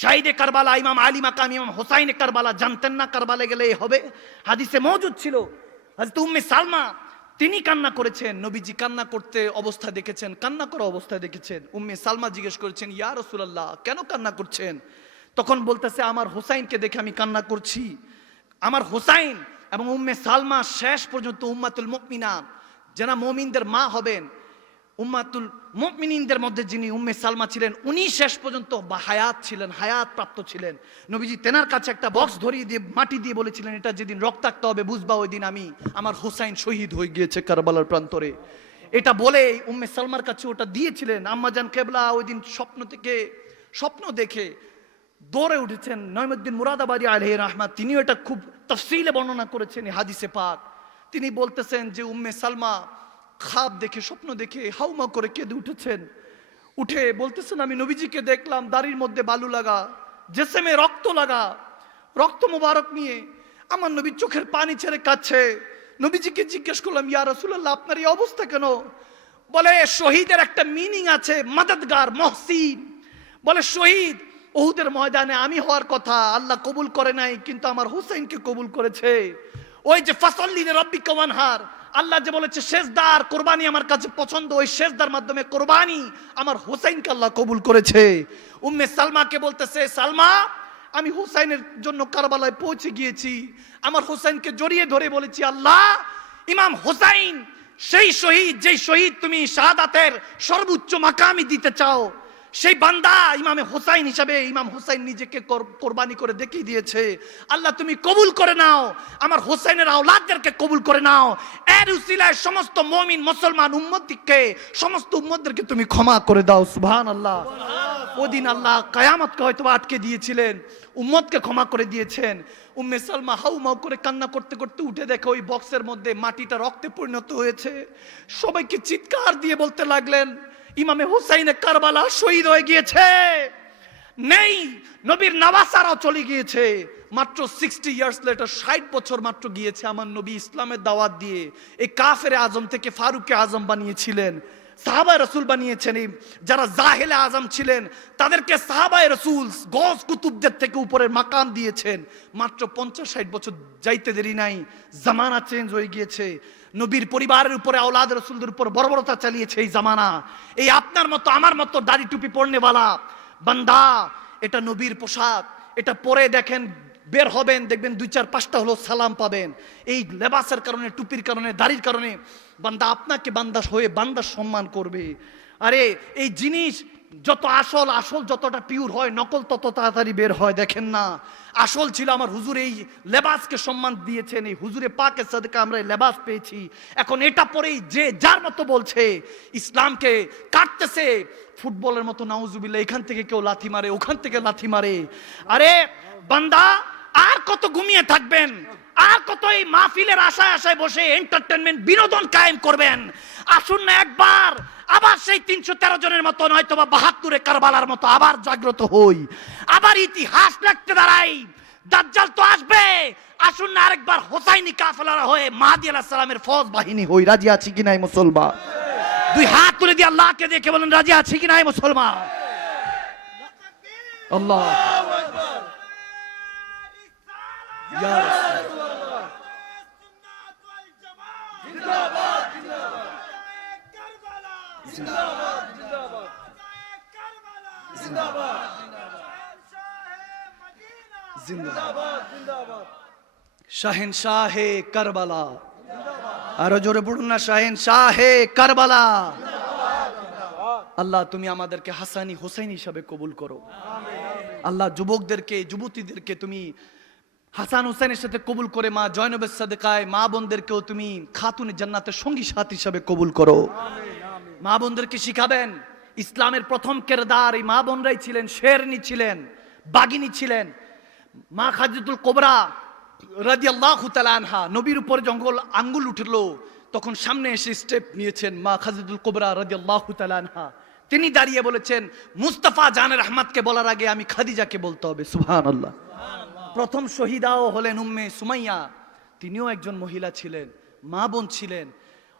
শাহিদে কারবালা, ইমাম আলী মাকাম, ইমাম হোসাইনে কারবালা, জানতেন না কারবালে গেলে হবে? হাদিসে মজুদ ছিল। হাজরত উম্মে সালমা, তিনি কান্না করেছেন, নবীজি কান্না করতে অবস্থা দেখেছেন, কান্না করা অবস্থা দেখেছেন। উম্মে সালমা জিজ্ঞেস করেছেন, ইয়া রসুলাল্লাহ, কেন কান্না করছেন? তখন বলতেছে, আমার হোসাইনকে দেখে আমি কান্না করছি। আমার হোসাইন এবং উম্মে সালমা শেষ পর্যন্ত উম্মাতুল মুকমিনা যারা মমিনদের মা হবেন উম্মাতুল মুমিনিনদের মধ্যে যিনি উম্মে সালমা ছিলেন, উনি শেষ পর্যন্ত বা হায়াত ছিলেন হায়াত প্রাপ্ত ছিলেন। নবীজি তেনার কাছে একটা বক্স ধরিয়ে দিয়ে, মাটি দিয়ে বলেছিলেন, এটা যেদিন রক্তাক্ত হবে, বুঝবা ওই দিন আমি আমার হোসাইন শহীদ হয়ে গিয়েছে কারবালার প্রান্তরে। এটা বলে উম্মে সালমার কাছে ওটা দিয়েছিলেন। আম্মাজান কেবলা ওই দিন স্বপ্ন থেকে, স্বপ্ন দেখে দৌড়ে উঠেছেন নয়মুদ্দিন মুরাদাবাদী আলহ রহমান তিনিও এটা খুব তফসিলে বর্ণনা করেছেন হাদিসে পাক। তিনি বলতেছেন যে উম্মে সালমা খাব দেখে, স্বপ্ন দেখে, হাউমা করে কেঁদে উঠেছেন। উঠে বলতেছেন, আমি নবীজিকে দেখলাম, দাড়ির মধ্যে বালু লাগা, জেসেমে রক্ত লাগা, রক্ত মোবারক নিয়ে। আমার নবী চোখের পানি ছেড়ে কাচ্ছে নবীজিকে জিজ্ঞেস করলাম, ইয়া রাসূলুল্লাহ, আপনার এই অবস্থা কেন? বলে, শহীদের একটা মিনিং আছে, মাদাদগার, মহসিন। বলে, শহীদ ওহুদের ময়দানে আমি হওয়ার কথা আল্লাহ কবুল করে নাই, কিন্তু আমার হুসাইনকে কবুল করেছে। ওই যে ফাসল্লিনে রব্বি কমানহার আল্লাহ যে বলেছে শেষদার কোরবানি আমার কাছে পছন্দ, ওই শেষদার মাধ্যমে কোরবানি আমার হুসাইনকে আল্লাহ কবুল করেছে। উম্মে সালমাকে বলতেছে, সালমা, আমি হুসাইনের জন্য কারবালায় পৌঁছে গিয়েছি। আমার হুসাইনকে জড়িয়ে ধরে বলেছি, আল্লাহ, ইমাম হুসাইন, সেই শহীদ, যেই শহীদ তুমি শাহাদাতের সর্বোচ্চ মাকামি দিতে চাও সেই বান্দা ইমামে হোসাইন হিসাবে ইমাম হোসাইন নিজেকে কোরবানি করে দেখিয়ে দিয়েছে। আল্লাহ তুমি কবুল করে নাও। আমার হোসাইনের আওলাদদেরকে কবুল করে নাও। এর উসিলায় সমস্ত মমিন মুসলমান উম্মতকে সমস্ত উম্মতদেরকে তুমি ক্ষমা করে দাও। সুবহান আল্লাহ ওদিন আল্লাহ কায়ামতকে হয়তো আটকে দিয়েছিলেন। উম্মতকে ক্ষমা করে দিয়েছেন। উম্মে সালমা হাউ মাউ করে কান্না করতে করতে উঠে দেখে ওই বক্সের মধ্যে মাটিটা রক্তে পরিণত হয়েছে। সবাইকে চিৎকার দিয়ে বলতে লাগলেন ইমামে হুসাইনে কারবালা শহীদ হয়ে গিয়েছে। নেই, নবীর নাবাসারাও চলে গিয়েছে। মাত্র সিক্সটি ইয়ার্স লেটার ষাট বছর মাত্র গিয়েছে আমার নবী ইসলামের দাওয়াত দিয়ে। এই কাফের আজম থেকে ফারুককে আজম বানিয়েছিলেন। সাহাবায় রসুল বানিয়েছেন এই যারা জাহেলে আজম ছিলেন, তাদেরকে সাহাবায় রসুল গজ কুতুবদের থেকে উপরের মাকাম দিয়েছেন। মাত্র পঞ্চাশ ষাট বছর যাইতে দেরি নাই, জামানা চেঞ্জ হয়ে গিয়েছে। নবীর পরিবারের উপরে, আওলাদ রসুলদের উপর বর্বরতা চালিয়েছে এই জামানা। এই আপনার মতো, আমার মতো দাড়ি টুপি পড়নেওয়ালা বান্দা, এটা নবীর পোশাক। এটা পরে দেখেন বের হবেন, দেখবেন দুই চার পাঁচটা হলো সালাম পাবেন। এই লেবাসের কারণে, টুপির কারণে, দাড়ির কারণে বান্দা আপনাকে বান্দা হয়ে বান্দার সম্মান করবে। আরে, এই জিনিস যত আসল আসল যতটা পিওর হয়, নকল তত তাড়াতাড়ি বের হয়, দেখেন না। আসল ছিল আমার হুজুর এই লেবাসকে সম্মান দিয়েছেন, এই হুজুরে পাকের সাথে আমরা এই লেবাস পেয়েছি। এখন এটা পরেই যে যার মতো বলছে, ইসলামকে কাটতেছে, ফুটবলের মতো নাউজুবিল্লা এখান থেকে কেউ লাথি মারে, ওখান থেকে লাথি মারে। আরে, বান্দা আর কত ঘুমিয়ে থাকবেন? আর কত এই মাহফিলের আশায় আশায় বসে এন্টারটেনমেন্ট বিনোদন কায়েম করবেন? আসুন না একবার, আবার সেই তিনশো তেরো জনের মতো নয়তো বা বাহাত্তরে কারবালার মতো আবার জাগ্রত হই। আবার ইতিহাস লিখতে দাঁড়াই। দাজ্জাল তো আসবে। আসুন না আরেকবার হোসাইনি কাফেলারা হয়ে মাহাদি আলাহ সালামের ফৌজ বাহিনী হই। রাজি আছি কি নাই মুসলমান? দুই হাত তুলে দিয়ে আল্লাহকে দেখে বলেন, রাজি আছি কি নাই মুসলমান? আল্লাহ ইয়া রাসূল। শাহেন শাহে কারবালা। আরও জোরে পড়ুন না, শাহেন শাহে কারবালা। আল্লাহ, তুমি আমাদেরকে হাসানি হোসেন হিসাবে কবুল করো। আল্লাহ, যুবকদেরকে, যুবতীদেরকে তুমি হাসান হুসেনের সাথে কবুল করে মা জয়নবের সাদেকায়, মা বোনদেরকেও তুমি খাতুন জান্নাতের সঙ্গী সাথী হিসাবে কবুল করো। মা বোনদেরকে শিখাবেন, ইসলামের প্রথম কেরদার এই মা বোনরাই ছিলেন, শেরনি ছিলেন, বাগিনী ছিলেন। মা খাজিদুল কোবরা রাজি আল্লাহ আনহা, নবীর উপর জঙ্গল আঙ্গুল উঠল, তখন সামনে এসে স্টেপ নিয়েছেন মা খাজিদুল কোবরা রাজি আল্লাহ আনহা। তিনি দাঁড়িয়ে বলেছেন, মুস্তাফা জানের আহমদকে বলার আগে আমি খাদিজাকে বলতে হবে সুহান আল্লাহ প্রথম শহীদাও হলেন উম্মে সুমাইয়া। তিনিও একজন মহিলা ছিলেন মা বোন ছিলেন।